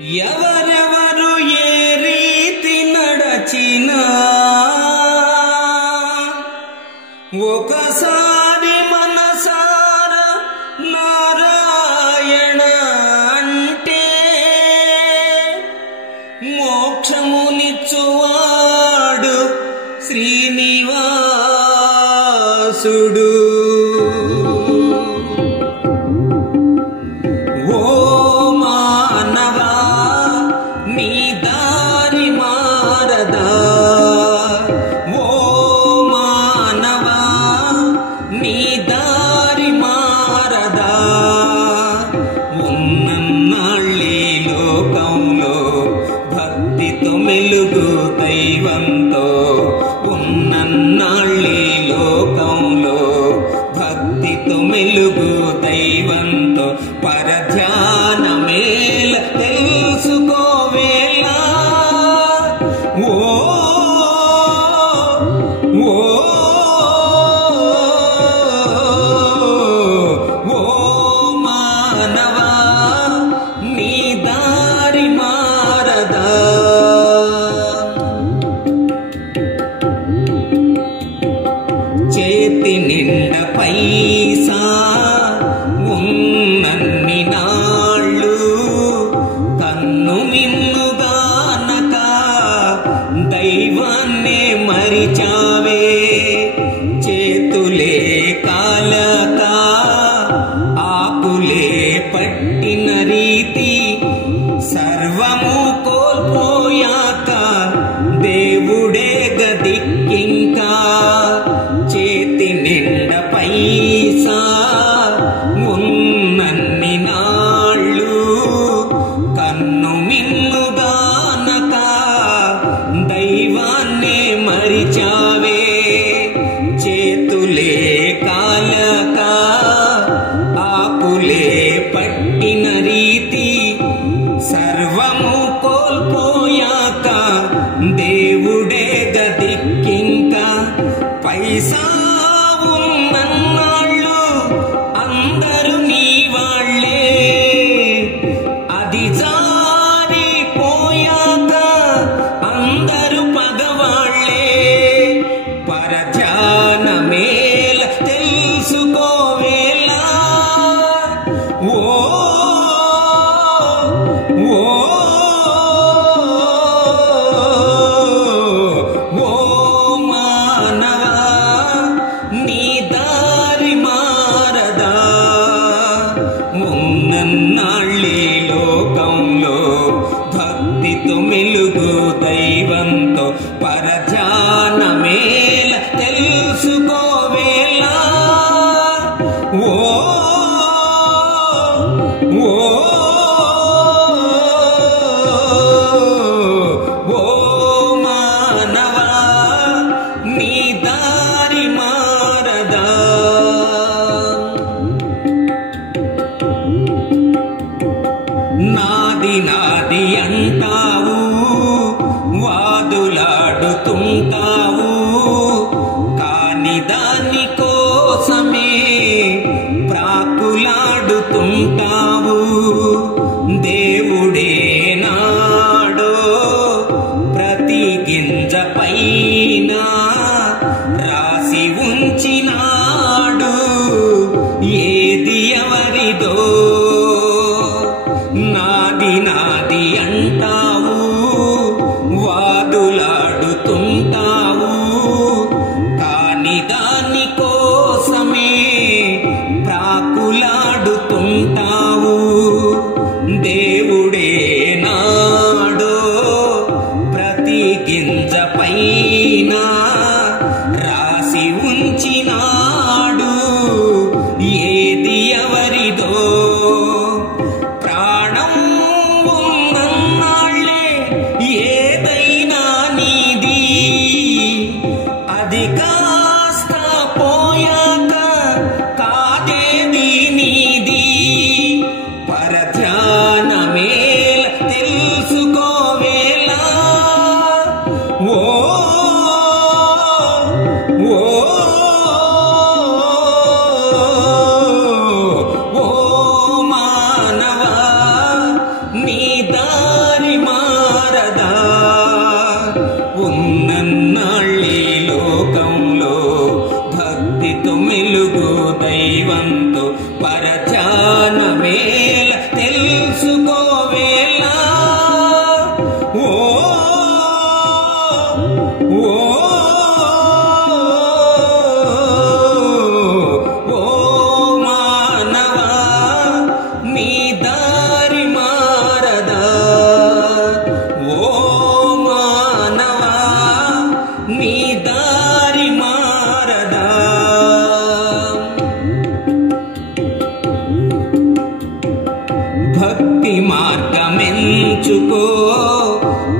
ఎవరెవరు ఏ రీతి నడచినా ఒకసారి మనసారా నారాయణ అంటే మోక్షమునిచ్చువాడు శ్రీనివాసుడు. ఓ మానవా నీ దారి మారదా, ఓ మానవా నీ దారి మారదా. ఉన్నన్నాళ్ళే లోకంలో భక్తితో మెలుగు దైవంతో, ఉన్నన్నాళ్ళే లోకంలో భక్తితో మెలుగు దైవంతో. పరధ్యానమేల తెలుసుకోవేలా, ఓ ఓ ఓ మానవా నీ దారి మారదా. చేతి నిండ పైసా ఉన్నన్ని నాళ్ళు కన్ను మిన్నుగానక దైవాన్నే మరిచావే. చేతులే కాలక ఆకులే పట్టిన రీతి సర్వము కోల్పోయాక దేవుడే గదిక్కింకా. చేతి నిండ పైసా ఉన్నన్ని నాళ్ళు కన్ను మిన్నుగానక దైవాన్నే మరిచావే. చేతులే కాలక ఆకులే పట్టిన రీతి సర్వము కోల్పోయాక దేవుడే గదిక్కింకా. పైసా ఉన్నన్నాళ్ళు అందరూ నీ వాళ్ళే, అది జారిపోయాక అందరూ పగవాళ్లే. పరధ్యానమేల తెలుసుకోవేలా, ఓ ఓ ఓ మానవా నీ దారి మారదా. ఉన్నన్నాళ్ళే లోకంలో భక్తితో మెలుగు దైవంతో. పరధ్యానమేల తెలుసుకోవేలా, ఓ ఓ ఓ మానవా నీ దారి మారదా. నాది నాది అంటావు, వాదులాడుతుంటావు, కాని దాని కోసమే ప్రాకులాడుతుంటావు. దేవుడే నాడో ప్రతి గింజ పైన రాసి ఉంచినాడు, ఏది ఎవరిదో. నాది నాది అంటావు, వాదులాడుతుంటావు, కాని దాని కోసమే ప్రాకులాడుతుంటావు. దేవుడే నాడో ప్రతి గింజ పైన రాసి ఉంచినాడు, ఏది ఎవరిదో. ప్రాణం ఉన్నన్నాళ్ళే ఏదైనా నీది, అది కాస్త పోయాక కాదేది నీది. పరధ్యానమే మార్గమెంచుకో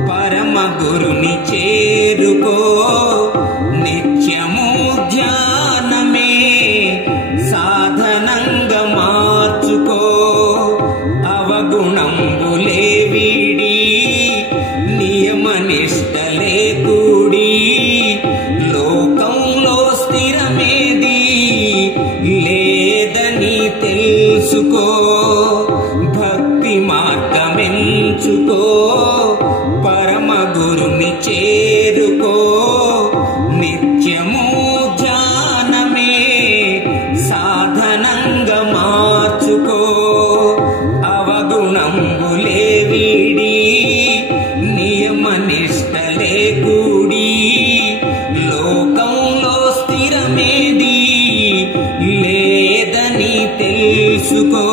పరమ గురుని చేరుకో నిత్యము ధ్యానమే సాధనంగా మార్చుకో అవగుణంబులే వీడి నియమనిష్టలే కూడి లోకంలో స్థిరమేది లేదని తెలుసుకో భక్తి మార్గమెంచుకో పరమ గురుని చేరుకో నిత్యము ధ్యానమే సాధనంగా మార్చుకో అవగుణంబులే వీడి నియమనిష్టలే కూడి లోకంలో స్థిరమేది లేదని తెలుసుకో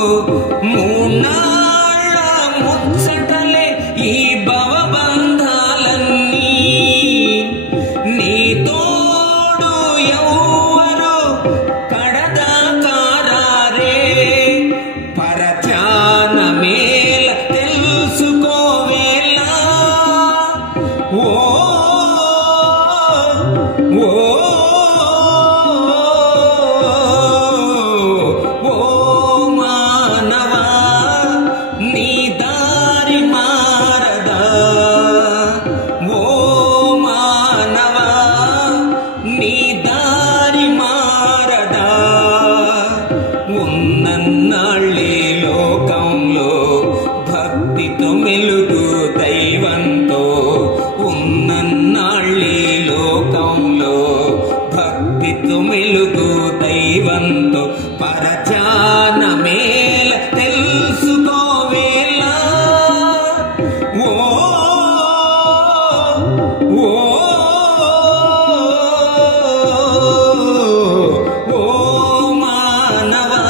మూనాళ్ళ ముచ్చటలే ఈ భవబంధాలన్నీ నీ తోడు ఎవ్వరో కడదాకారే పరధ్యానమేల తెలుసుకోవేలా ఓ ఓ ఓ మానవా నీ దారి మారదా ఓ మానవా నీ దారి మారదా ఉన్నన్నాళ్ళే లోకంలో భక్తితో మెలుగు దైవంతో ఉన్నన్నాళ్ళే లోకంలో భక్తితో మెలుగు దైవంతో పరధ్యానమేల తెలుసుకోవేలా ఓ ఓ ఓ మానవా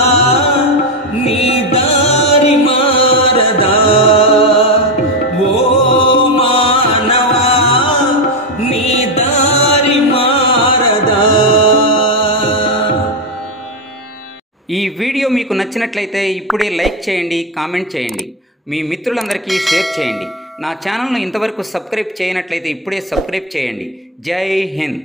నీ దారి మారదా ఓ మానవా నీ దారి మారదా. ఈ వీడియో మీకు నచ్చినట్లయితే ఇప్పుడే లైక్ చేయండి, కామెంట్ చేయండి, మీ మిత్రులందరికీ షేర్ చేయండి. నా ఛానల్ను ఇంతవరకు సబ్స్క్రైబ్ చేయనట్లయితే ఇప్పుడే సబ్స్క్రైబ్ చేయండి. జై హింద్.